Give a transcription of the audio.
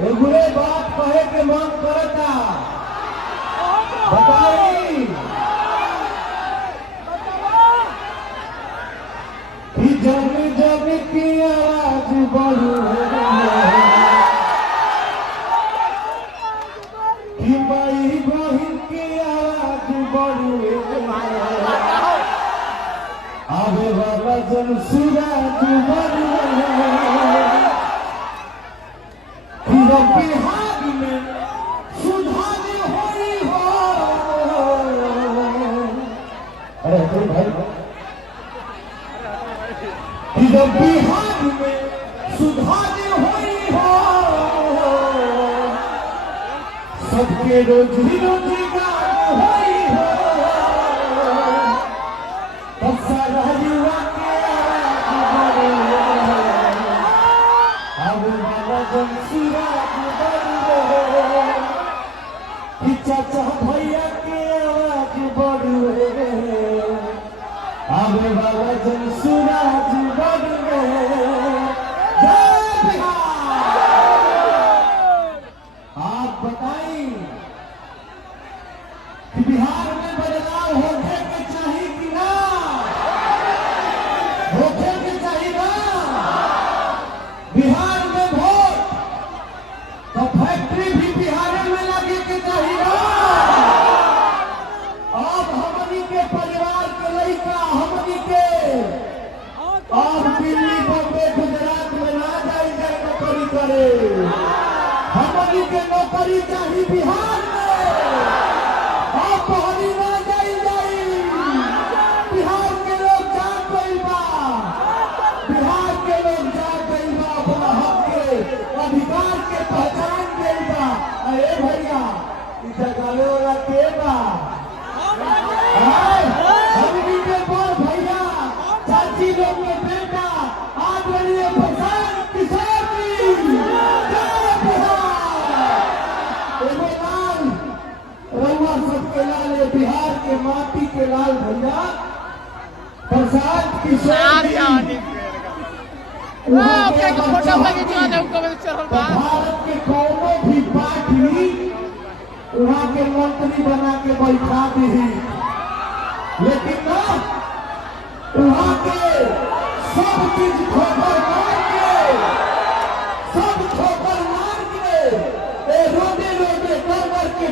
एगुरे बात कहे के मन करता बताई कि जब जब की आवाज बढ़ू कि भाई बहन की आवाज बढ़ू आवे वाला जन सूरज बढ़ू बिहार में सुधार होई हो। अरे तो भाई जब बिहार में सुधार होई हो सबके रोजी रोजगार होई हो तब सारा युवा के अब वाला जन सूरज चाचा भैया के आवाज बढ़े आवे वाला जन सूरज बढ़े। आप बताइए कि बिहार में बदलाव होने के चाहिए कि ना होने के चाहिए ना। बिहार में वोट तो फैक्ट्री भी बिहार में लगे के चाहिए। परिवार के लड़का हमनी के और दिल्ली बॉम्बे गुजरात में ना जाए नौकरी करे हमनी के नौकरी चाहिए बिहार में और पहली ना जाई बिहार के लोग जान गई बा बिहार के लोग जान गई बा अपना हक के अधिकार के पहचान गई बा। अरे भैया इस जगह वाला के बा भैया चाची लोग के बेटा आज बनिए किसान लाल रउआ सबके लाल बिहार के माटी के लाल भैया प्रसाद किशोर भारत के कौनो भी पार्टी वहाँ के मंत्री बना के बैठा दी लेकिन ना वहाँ के सब चीज ठोकर मार के रोडे रोडे कर के